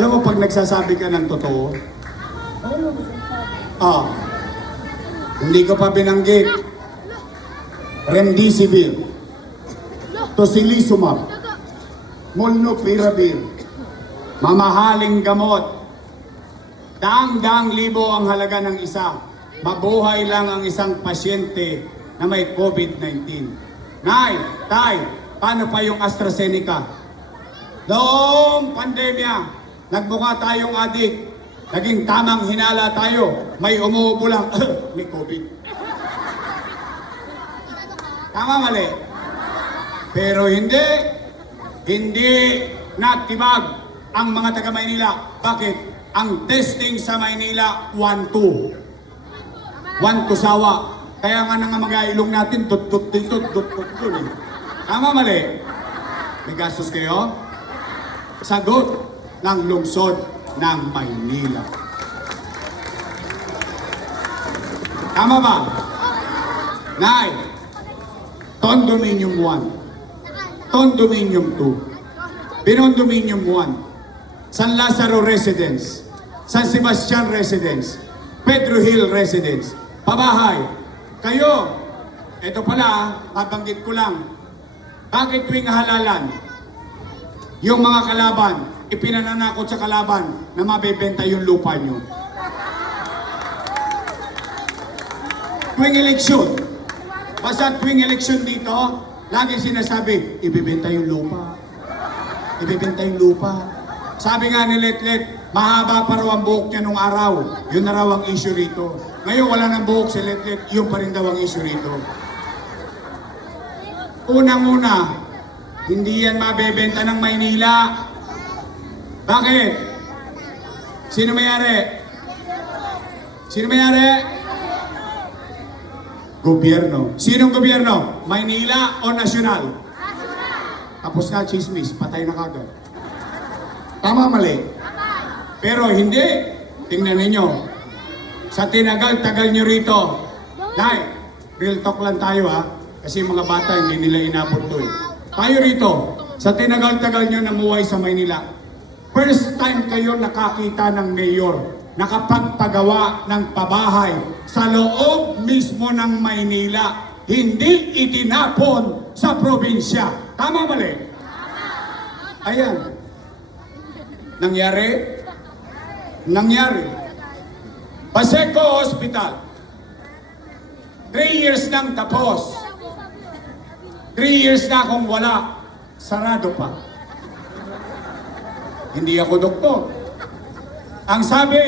Alam mo, pag nagsasabi ka ng totoo, hindi ko pa binanggit, Remdesivir, Tocilizumab, Molnupiravir, mamahaling gamot, daang-daang libo ang halaga ng isa, mabuhay lang ang isang pasyente na may COVID-19. Nay, tay, paano pa yung AstraZeneca? Noong pandemya, nagmukha tayong adik, naging tamang hinala tayo, may umuubo lang, may COVID. Tama, mali? Pero hindi natibag ang mga taga Maynila. Bakit? Ang testing sa Maynila, 1-2. 1-2 sawa. Kaya nga nga mag-ailong natin, tut-tut dito, tut-tut dun. Tama, mali? May gastos kayo? Sagot ng lungsod ng Maynila. Tama ba? Nay, Condominium 1, Condominium 2, Pinondominium 1, San Lazaro Residence, San Sebastian Residence, Pedro Hill Residence, pabahay. Kayo, eto pala, babanggit ko lang, bakit tuwing halalan, yung mga kalaban, ipinananakot sa kalaban na mabebenta yung lupa nyo. Tuwing eleksyon, basta tuwing eleksyon dito, lagi sinasabi, ibibenta yung lupa. Ibibenta yung lupa. Sabi nga ni Letlet, mahaba pa raw ang buhok niya nung araw. Yun na raw ang issue rito. Ngayon wala nang buhok si Letlet, yun pa rin daw ang issue rito. Unang-una, hindi yan mabebenta ng Maynila. Bakit? Sino mayari? Sino mayari? Gobyerno. Sinong gobyerno? Maynila o nasyonal? Tapos na chismis, patay na kagad. Tama, mali? Pero hindi. Tingnan ninyo. Sa tinagal-tagal nyo rito. Dahil, real talk lang tayo ha. Kasi mga bata hindi nila inabot to eh. Tayo rito, sa tinagal-tagal nyo namuhay sa Maynila, first time kayo nakakita ng mayor, nakapagpagawa ng pabahay sa loob mismo ng Maynila, hindi itinapon sa probinsya. Tama, mali? Ayan. Nangyari? Nangyari. Paseco Hospital. 3 years nang tapos. 3 years na akong wala. Sarado pa. Hindi ako doktor. Ang sabi,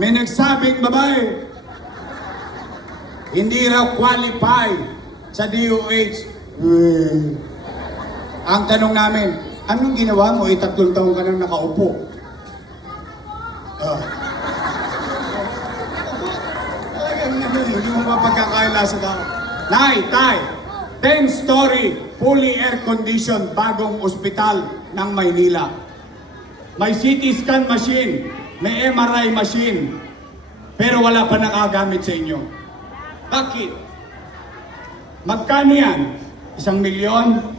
may nagsabing babae, hindi raw qualify sa DOH. Ang tanong namin, anong ginawa mo? 3 taon ka nang nakaupo. Hindi mo mapagkakaila sa tao. Nay, tay, 10-story, fully air-conditioned, bagong ospital ng Maynila. May CT scan machine, may MRI machine, pero wala pa nakagamit sa inyo. Bakit? Magkano yan? 1 milyon?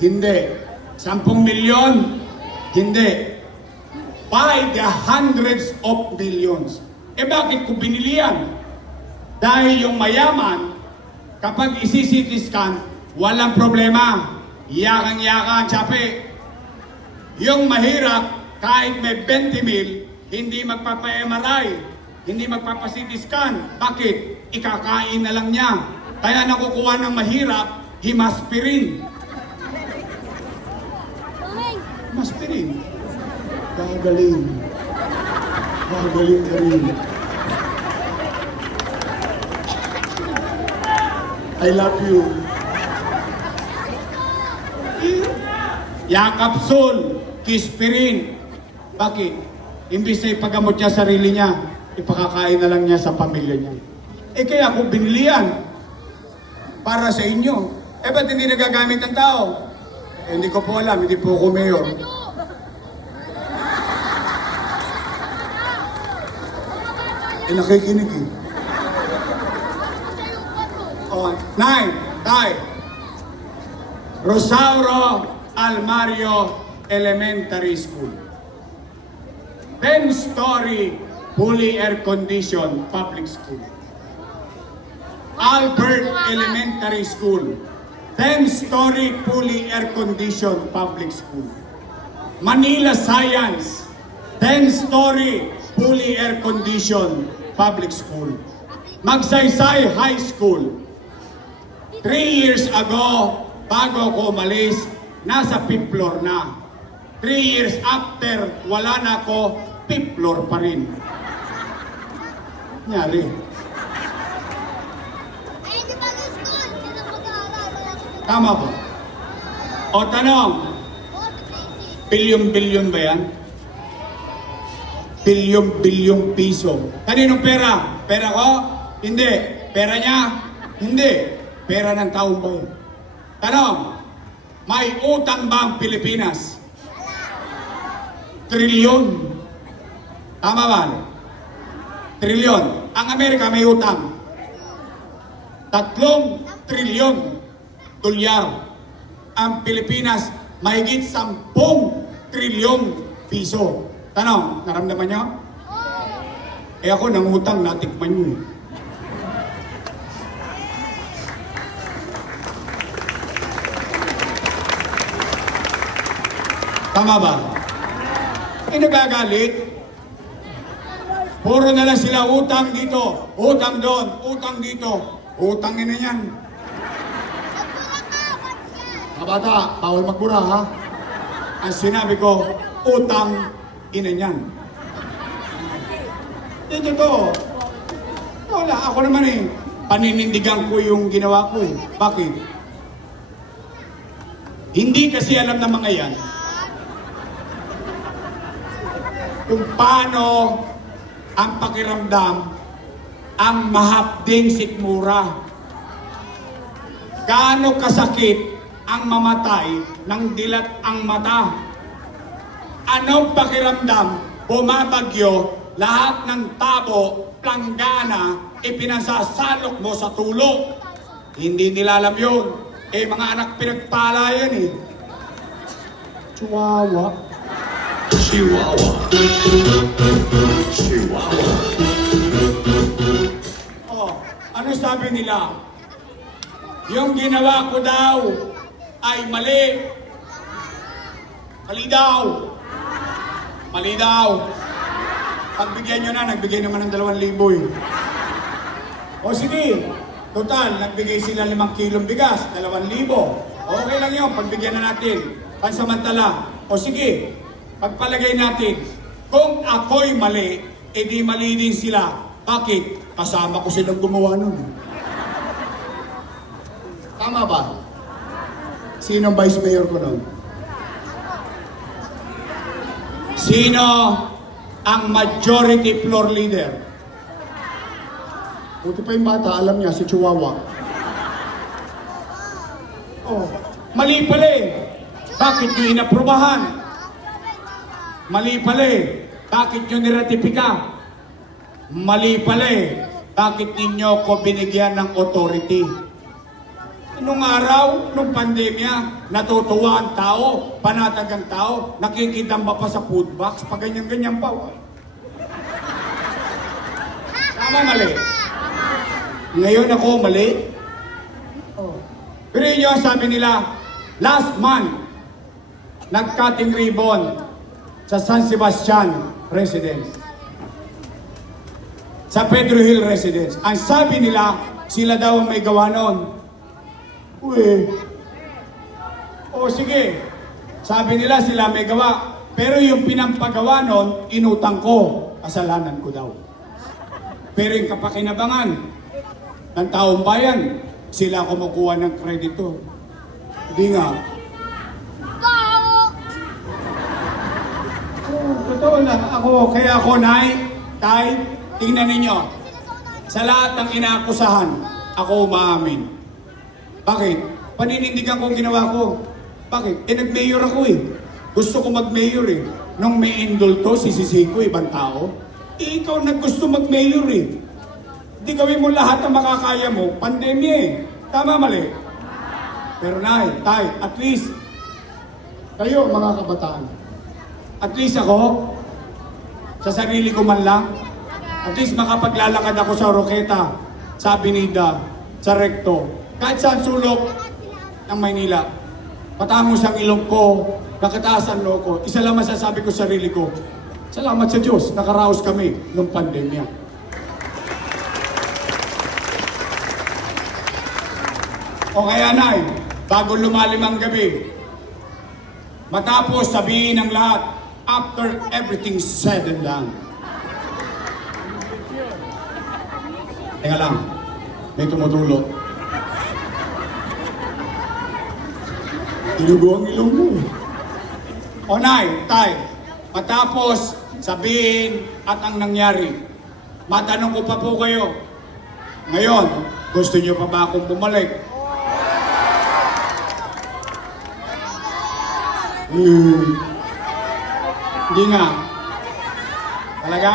Hindi. 10 milyon? Hindi. By the hundreds of millions. Eh bakit ko binili yan? Dahil yung mayaman, kapag isi-CT scan, walang problema. Yakang-yakan, tsapi. Yung mahirap, kahit may 20 mil, hindi magpapa-MRI, hindi magpapa-CT scan. Bakit? Ikakain na lang niya. Kaya nakukuha ng mahirap, himaspirin. Himaspirin. Gagaling. Gagaling ka rin. I love you. Yakapsul, Kispirin. Bakit? Imbis na ipagamot niya sarili niya, ipakakain na lang niya sa pamilya niya. Eh kaya kung binili yan para sa inyo, eh ba't hindi nagagamit ng tao? Eh, hindi ko po alam, hindi po ako mayor. Eh nakikinig eh. Oh, Nay, Tay, Rosauro Almario Elementary School. 10-story, fully air-conditioned public school. Albert Elementary School, 10-story, fully air-conditioned public school. Manila Science, 10-story, fully air-conditioned public school. Magsaysay High School, 3 years ago, bago ko umalis, nasa 5th floor na. 3 years after, wala na ako, 5th floor pa rin. Nyari. Eh, di ba sa school? Sino mag-aaral? Tama po. O tanong, Oh, the basic. bilyon-bilyon ba yan? Bilyon-bilyong piso. Kaninong pera? Pera ko? Hindi. Pera niya? Hindi. Pera ng taong bayan. Tanong, may utang ba ang Pilipinas? Trilyon. Tama ba? Trilyon. Ang Amerika may utang. 3 trilyon dolyar. Ang Pilipinas mahigit 10 trilyong piso. Tanong, naramdaman niyo? Eh ako nangutang, natikman niyo eh. Tama ba? Eh nagagalit. Puro na lang sila utang dito, utang doon, utang dito. Utangin na yan. Mga bata, bawal magbura ha? Ang sinabi ko, utang ina niyan. Dito to. Wala, ako naman eh. Paninindigan ko yung ginawa ko eh. Bakit? Hindi kasi alam ng mga yan kung paano ang pakiramdam ang mahapding sikmura. Gaano kasakit ang mamatay ng dilat ang mata. Anong pakiramdam? Bumabagyo, lahat ng tabo, planggana, ipinasasalok mo sa tulo. Hindi nila alam yun. Eh, mga anak pinagpala yan eh. Chihuahua. Chihuahua. Chihuahua. Oh, ano sabi nila? Yung ginawa ko daw ay mali. Mali daw. Mali daw. Pagbigyan nyo na, nagbigay naman ng 2,000 eh. O sige, total, nagbigay sila 5 kilong bigas, 2,000. Okay lang yun, pagbigyan na natin. Pansamantala. O sige, pagpalagay natin, kung ako'y mali, edi mali din sila. Bakit? Kasama ko silang gumawa nun. Tama ba? Sino ang vice mayor ko nun? Sino ang majority floor leader? Buti pa yung bata, alam niya, si Chihuahua. Oh, mali pala eh. Bakit nyo inaprubahan? Mali pala eh. Bakit nyo niratipika? Mali pala eh. Bakit ninyo ko binigyan ng authority? Nung araw, nung pandemya, natutuwa ang tao, panatag ang tao, nakikidamba pa sa food box, pa ganyan-ganyan pa. Tama, mali? Ngayon ako mali? Oh. Pero yun yung sabi nila, last month, nag-cutting ribbon sa San Sebastian Residence. Sa Pedro Hill Residence. Ang sabi nila, sila daw ang may gawa noon. Uy. O sige, sabi nila sila may gawa. Pero yung pinampagawa noon, inutang ko. Kasalanan ko daw. Pero yung kapakinabangan ng taong bayan, sila kumukuha ng kredito. Hindi nga. Oh, totoo na. Kaya ako, Nay, Tay, tingnan ninyo. Sa lahat ng inaakusahan, ako umaamin. Bakit? Paninindigan ko ang ginawa ko. Bakit? Eh, nag-mayor ako eh. Gusto ko mag-mayor eh. Nung may indulto, sisisihin ko ibang tao. Eh, ikaw naggusto mag-mayor eh. Di gawin mo lahat ng makakaya mo, pandemya eh. Tama, mali? Pero Nay, Tay, at least, kayo mga kabataan, at least ako, Sa sarili ko man lang. At least makapaglalakad ako sa Roqueta, sa Avenida, sa Recto, kahit saan sulok ng Maynila. Patangos ang ilong ko, nakataasan loob ko. Isa lang masasabi ko sa sarili ko, salamat sa Diyos, nakaraos kami ng pandemya. O kaya Nay, bago lumalim ang gabi, matapos sabihin ng lahat, after everything said and done. Teka lang, may tumutulo. Tinugo ang ilong mo eh. O Nay, Tay, matapos sabihin at ang nangyari, matanong ko pa po kayo, ngayon, gusto niyo pa ba akong bumalik? Hindi nga. Talaga?